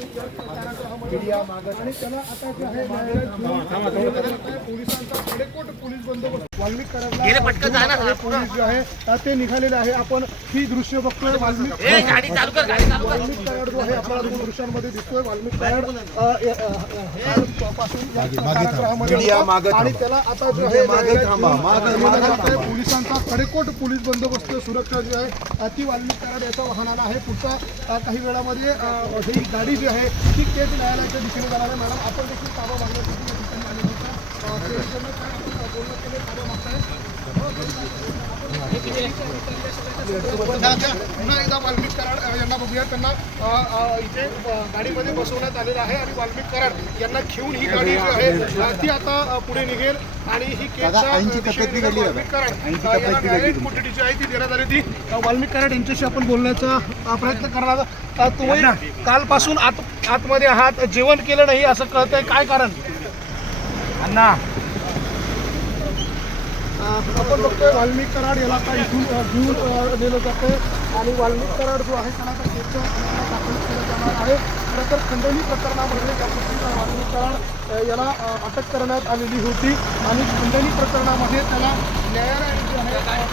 आणि त्याला आता जे आहे पोलिसांचा कडेकोट पोलीस बंदोबस्त वाल्मिक कराडला पोलीस जे आहे ते निघालेले आहे. आपण ही दृश्य बघतोय. वाल्मिक कराड जो आहे आपल्याला दोन दृश्यांमध्ये दिसतोय. वाल्मिक कराड पासून कारागृहामध्ये आणि त्याला आता जो आहे पोलिसांचा कडेकोट पोलीस बंदोबस्त सुरक्षा जी आहे ती वाल्मिक कराड याच्या वाहनाला आहे. पुढचा काही वेळामध्ये ही गाडी जी आहे ती केस न्यायालयाच्या दिशेने जाणार आहे. मॅडम आपण देखील ताबा मागण्यासाठी या ठिकाणी आले होता. बोलणं केले ताबा मागताय. पुन्हा एकदा वाल्मिक कराड यांना बघूया. त्यांना इथे गाडीमध्ये बसवण्यात आलेलं आहे आणि वाल्मिक कराड यांना घेऊन ही गाडी जी आहे ती आता पुढे निघेल आणि ही केसच्या वाल्मिक कराड यांना डायरेक्ट कोठडी जी आहे ती देण्यात आली होती. वाल्मिक कराड यांच्याशी आपण बोलण्याचा प्रयत्न करणार. तुम्ही कालपासून आतमध्ये आहात, जेवण केलं नाही असं कळतंय, काय कारण? अण्णा आपण बघतोय वाल्मिक कराड याला आता इथून घेऊन नेलं जातं आणि वाल्मिक कराड जो आहे त्याला आता केसच्या दाखल केलं जाणार आहे. खरं तर खंडणी प्रकरणामध्ये वाल्मिक कराड याला अटक करण्यात आलेली होती आणि खंडणी प्रकरणामध्ये त्याला न्यायालयाने जे आहे